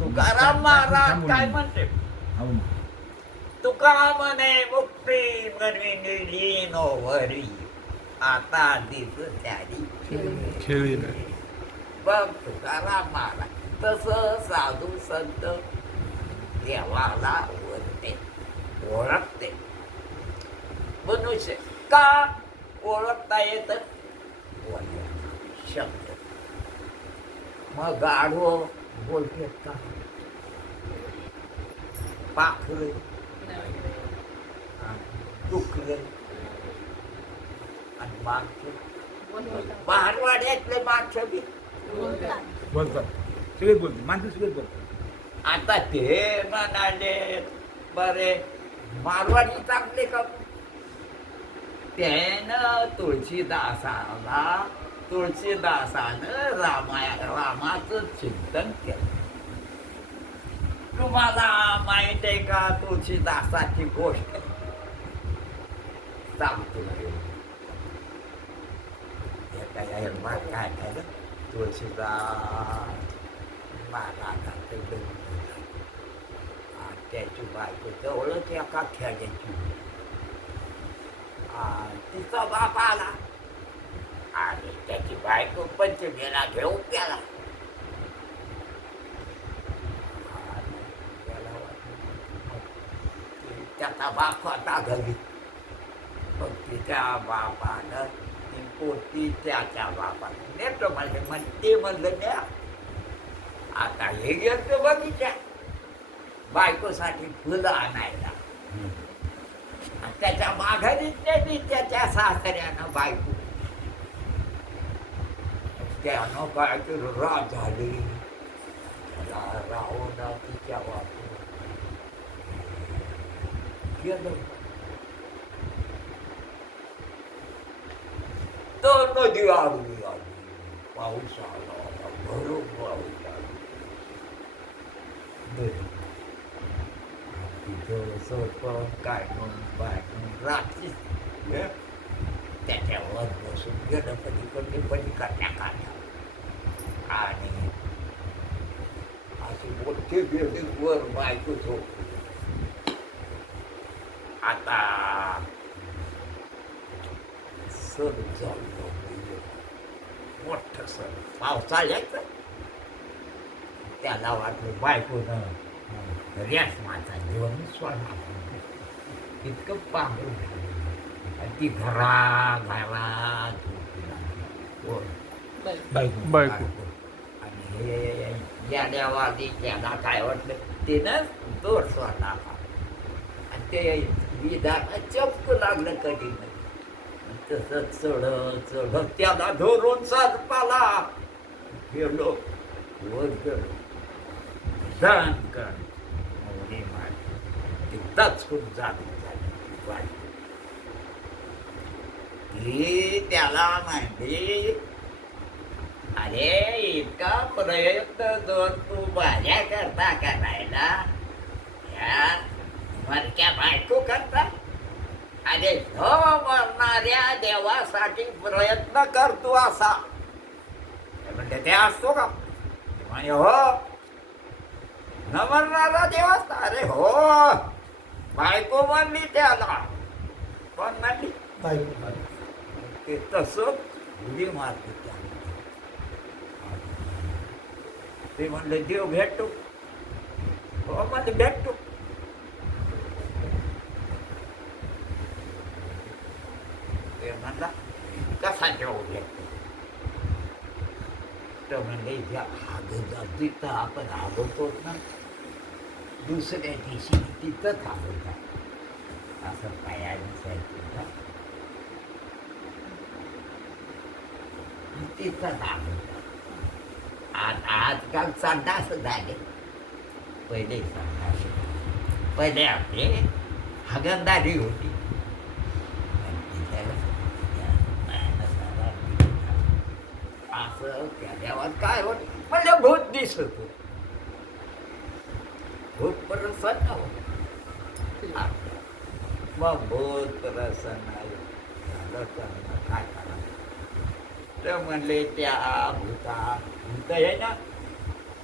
तुकाराम महाराज काय म्हणते? हो तुका म्हणे मुक्ती म्हणविली नोवरी. आता दिस त्यारी. बघ तुकाराम महाराज तस साधू संत देवाला ओळखते. ओळखते. मनुष्य का ओळखता येत? शब्द. मग गाढव बोलते का पाखरे डुकरे आणि मागचे महारवाड्यातले माणसं बी बोलतात सगळे बोलतात माणसं सगळे बोलतात आता ते म्हणाले बरे मारवाडी चांगले का त्यानं तुळशीदासाला तुळशीदासानं रामाया रामाचं चिंतन केलं. तुम्हाला माहीत आहे का तुळशीदासाची गोष्ट? सांगतो एका काय तुळशीदास आणि त्याची बायको जवळच एका खेड्याची. तिचा बाप आला. बायको पंचमीला घेऊन गेला. आणि त्याला त्याचा बाप होता घरी. मग तिच्या बापानं पोती त्याच्या बापानं नेतो म्हणजे मग ते म्हणलं न्या आता हे गेलं बगीच्या बायकोसाठी फुलं आणायला. आणि त्याच्या माघारी त्यांनी त्याच्या सासऱ्यानं बायको त्यानं काय केलं रात झाली त्याला राहून तिच्या वाटून गेलं तर नदी आडवी आली पाऊस आला होता भरून पाऊस आला नदी तिथं सोपं काय म्हणून बाय म्हणून रात्री हे त्याच्यावर बसून गेलं पलीकडे पलीकडल्या काढल्या आणि असे मोठे बिल्डिंग वर बायको झोपली. आता सण चालू मोठ सण. पावसाळ्याचं त्याला वाटलं बायकोनं रॅस माझा जीवन सोडणार इतकं पांघरून आणि ती घरा घरा बायको. बायको. आणि हे याड्यावादी त्याला काय वाटलं तिनं दोर सोडला आणि ते विधान चपकू लागलं कधी नाही. तसं चढत चढत त्याला धरून सरपाला गेलो. वर गेलो. दान कर मोरी मारली तिथंच खूप जागी झाली. वाटली ती त्याला म्हणली अरे इतका प्रयत्न जर तू माझ्या करता करायला या मरक्या बायको करता. अरे न मरणाऱ्या देवासाठी प्रयत्न करतो असा. ते म्हणते ते असतो का? म्हणे हो. न मरणारा देव असता. अरे हो. बायको म्हणली त्याला. कोण म्हणली? ते तसंच उडी मारते त्याला. ते म्हणलं देव भेटतो हो भेटतो ते म्हणला कसा देव भेटतो तर म्हणले या आगोदर तिथं आपण आगोतो ना. दुसऱ्या दिवशी तिथं थांबवतात असं पायाने साहित्य तिथं थांबवतात आज आजकाल संडास झाले. पहिले संडास पहिले आपले हगंदारी होती. असं त्या असं काय होत? म्हणजे भूत दिसत होत. भूत प्रसन्न होत. मग भूत प्रसन्न झालं काय करायचं तर म्हणले त्या भूता ना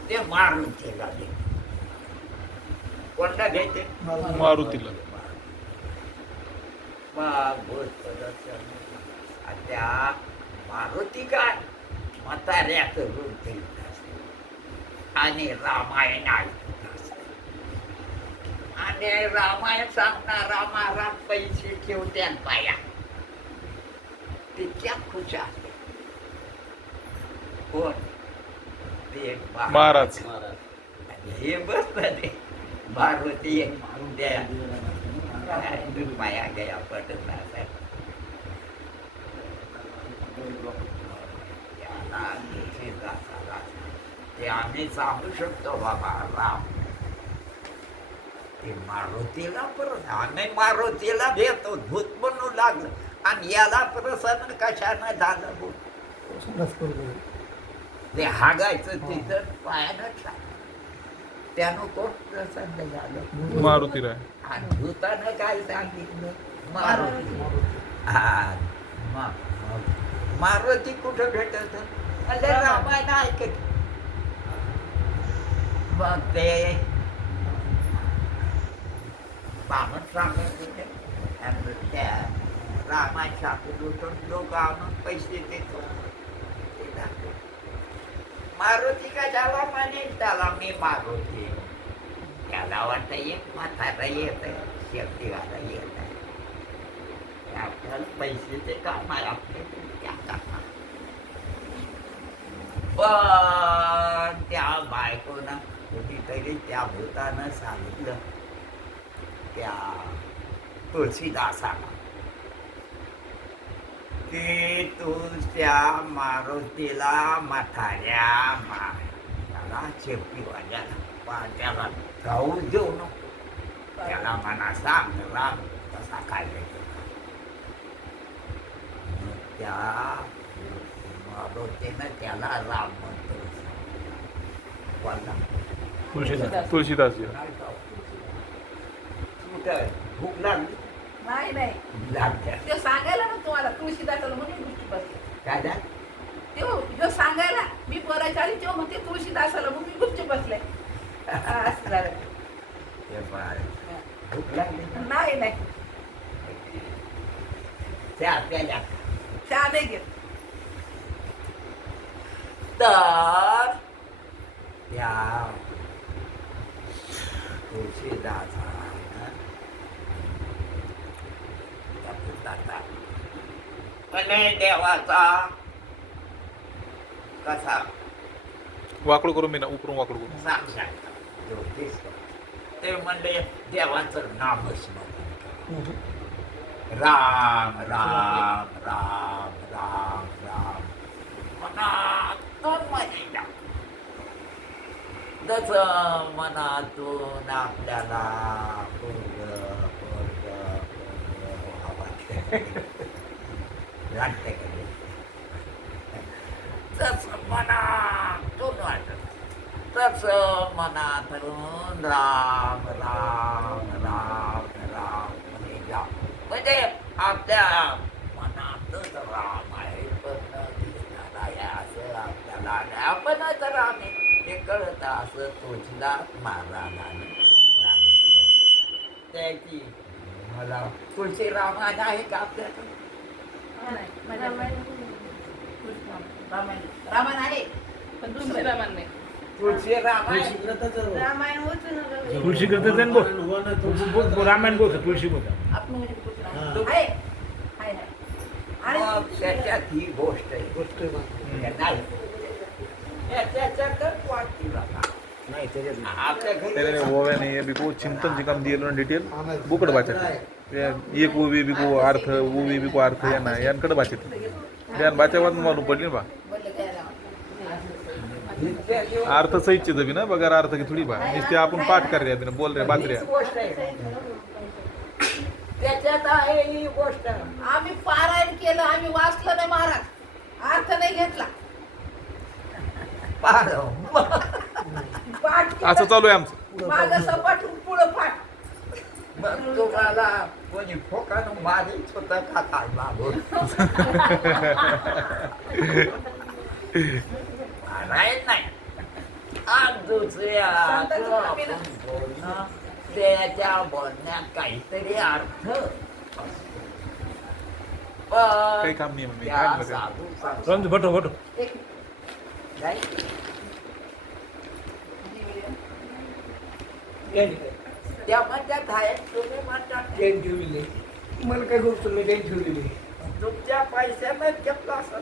ते मारुतीला दे कोणता घ्यायचे? मारुतीला. त्या मारुती काय? म्हाताऱ्याचं रूप असते. आणि रामायण ऐकत असते. आणि रामायण सांगणारा महाराज पैसे ठेवत्या पाया. तितक्या खुश असते. कोण? ते महाराज. हे बस ना ते. पार्वती द्या. माया गया पटत ते आम्ही सांगू शकतो बाबा राम. ते मारुतीला परत आम्ही मारुतीला भेटतो भूत बनू लागलं. आणि याला प्रसन्न कशानं झालं? भूत ते हागायचं तिथं पायानं त्यानं कोण प्रसन्न झालं. मारुतीराय आणि भूतानं काय सांगितलं? मारुती. हा मारुती कुठं भेटत? रामायण ऐकत. मग ते बामण सांगत त्या रामाच्या लोक आणून पैसे देतो ते दाखव. मारुती का ज्याला म्हणेल त्याला मी मारुती. त्याला वाटतं एक म्हातारा येत आहे शेतीवाला येत आहे आपल्याला आपल्याला पैशाचे काम आहे आपले त्या कामात. पण त्या बायकोनं कुठेतरी त्या भूतानं सांगितलं त्या तुळशीदासाला. की तू त्या मारुतीला म्हाताऱ्या मा त्याला शेपटीवाल्याला पा त्याला जाऊ देऊ नको त्याला म्हणा सांग राम कसा काय देतो मग त्या मारुतीनं त्याला राम म्हणतो बोलला तुळशीदास तुळशीदासजी कुठं भूक लागली नाही नाही. लागत्या ते सांगायला ना तुम्हाला तुळशीदासाला म्हणून गोष्टी बसले काय झालं? तो जो सांगायला मी पोराच्या आली तेव्हा म्हणते तुळशीदासाला म्हणून मी गुपचूप बसले असं झालं. ते बाळ. भूक लागली ना? नाही नाही. त्या प्याल्या चहा नाही घेत. तर त्या तुळशीदासानं त्या भूताचा आणि देवाचा कसा? वाकडं करून मी ना उपरून वाकडं करून साक्षात ज्योतिष ते म्हणले देवाचं नको राम राम राम राम राम. मनातून म्हणेला जसं मनातून आपल्याला पोरग पोरग पोरग वाटते वाटते का मनातून वाटत तसं मनातून राम राम राम राम म्हणेला म्हणजे आपल्या मनातच राम आहे पण दिसणार आहे असं आपल्याला आणि आपणच राम आहे. हे कळत असं तोचला महाराजाने त्याची मला तुळशी रामायण आहे का आपल्याकडे? रामायण रामायण आहे. पण दुसरं रामायण नाही. तुळशी रामायण. तुळशी बोल. बोल. रामायण बोलतो तुळशी बोलतो. म्हणजे कुठलं आहे. आहे आहे. आणि मग त्याच्यात ही गोष्ट आहे. गोष्ट नाही. वाटते बघा. आपल्या घरी बिको चिंतन जी काम दिलं डिटेल बुकड बाचत एक ओवी बिको अर्थ ओवी बिको अर्थ यांना यांकडे बाचत यान बाच्यावर मालूम पडली ना बा. अर्थ सहितचे दबी ना बघा अर्थ की थोडी बा. नुसते आपण पाठ कर रे बोल रे बात रे त्याच्यात आहे ही गोष्ट. आम्ही पारायण केलं आम्ही वाचलं नाही महाराज. अर्थ नाही घेतला. पार पाठ असं चालू आहे आमचं. माझं सपाट पुढं पाठ. मग तुम्हाला कोणी फोकानं मारीत होतं का काय मागून मारायला नाही आणि दुसऱ्या शांताचं कमी ना. आपण बोलणं त्याच्या बोलण्यात काहीतरी अर्थ असतो. काही पण काम नाही म्हणून त्या म्हणतात आहे तुम्ही म्हणतात चेन ठेवलेली. मला काय चेन ठेवलेली? तुमच्या पैशाने घेतला असं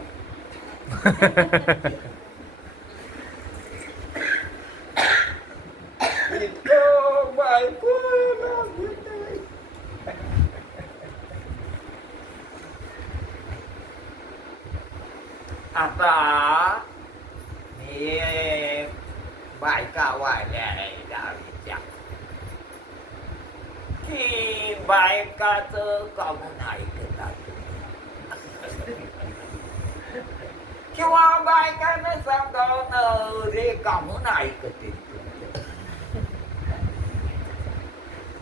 इतकं. आता हे बायका वाढल्या आहे गावीच्या की बायकाच कामून ऐकतात किंवा बायकानं सांगावं रे कामून ऐकते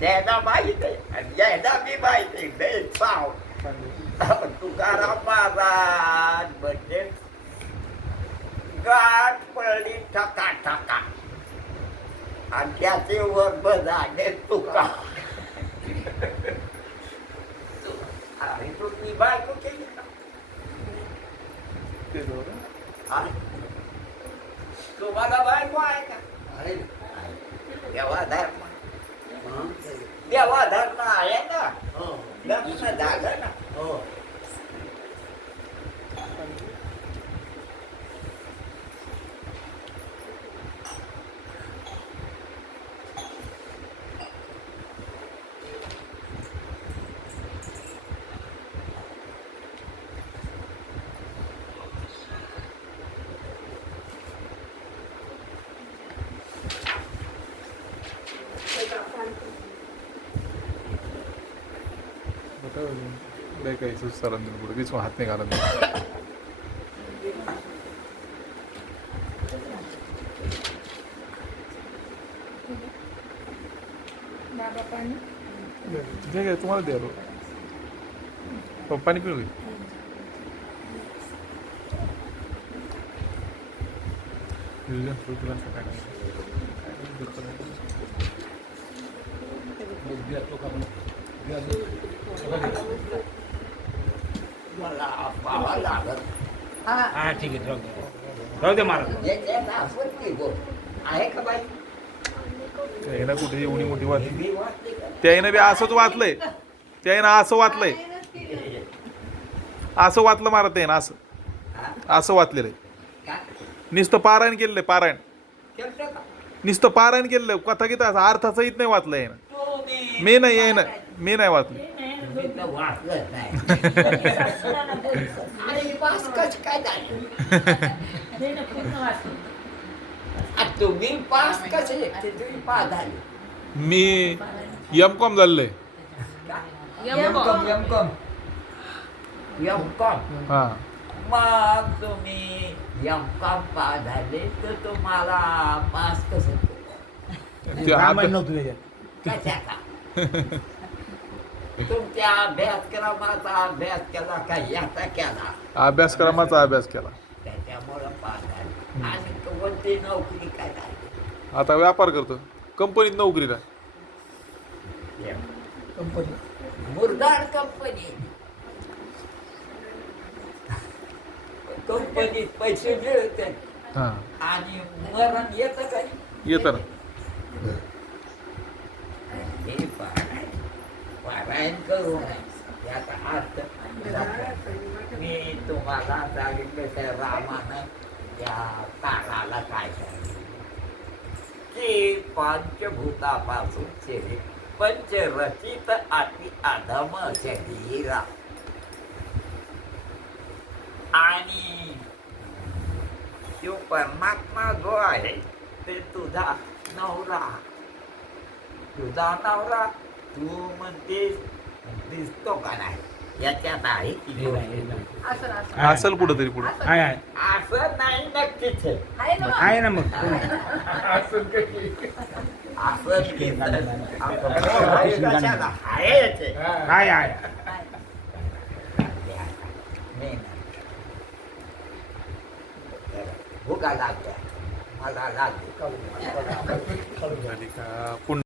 त्याला माहीत आहे यायला मी माहीत आहे बे चाव तुकाराम महाराज म्हणजे गाठ पडली ठका ठका आणि त्याचे वर्ग झाले तुका अरे तुम्ही बायको केली का? ते बरोबर. हा? तुम्हाला बायको आहे का आहे देवा धर्म ना देवा धर्म आहे ना हो लग्न झालं ना हो बघा, लय काही सुस्ताला पुढे वीस हात नाही घालत बाबा पाणी? जे काय तुम्हाला द्यालो पिऊ. तुझ्या तुला असं काय हा. हा ठीक आहे राहू दे. राहू दे महाराज. आहे का बाई? त्यानं कुठे एवढी मोठी वाचली? त्यानं बी असंच वाचलंय. त्यानं असं वाचलंय. असं वाचलं मारत त्यानं असं. हा? असं वाचलेलं आहे? नुसतं पारायण केलेलं आहे पारायण? नुसतं पारायण केलेलं आहे. कथा गीता असं अर्थाचं इथं नाही वाचलं यानं मी नाही आहे ना मी नाही वाचली. मी तर वाचलंच नाही आणि मी पास कसं काय झालं आ, तुम्ही पास कसे ते तुम्ही पास झाले मी एम कॉम झालेलं आहे एम कॉम एम कॉम हां. मग तुम्ही एम कॉम पास झाले तर तुम्हाला पास कसं? केलं? ते नव्हतं त्याच्यात. कशाचा? तुमच्या अभ्यासक्रमाचा अभ्यास केला का याचा केला? अभ्यासक्रमाचा अभ्यास केला. त्याच्यामुळं झाले. आणि कोणती नोकरी काय झाली? आता व्यापार करतो. कंपनीत नोकरीला. कंपनी. मुरदाड कंपनी. कंपनीत पैसे मिळते. हां. आणि मरण येतं काही येतं ना. हे पारायण पारायण करू नये याचा अर्थ मी तुम्हाला सांगितलं त्या रामानं या काळाला काय सांगितलं की पंचभूतापासून शरीर पंचरचित अति अधम शरीरा आणि तो परमात्मा जो आहे ते तुझा नवरा. तुझा नवरा तू म्हणतेस दिसतो का नाही? याच्यात आहे की नाही? असं असं. असेल कुठंतरी पुढं. आहे आहे. असं नाही नक्कीच आहे. आहे ना मग? आहे ना मग. असं की आहे. कशाला? आहेच आहे. आहे. आहे. मी नाही. भुका लागल्या. मला लागले. काढून घ्या. काढून घ्या. झाली का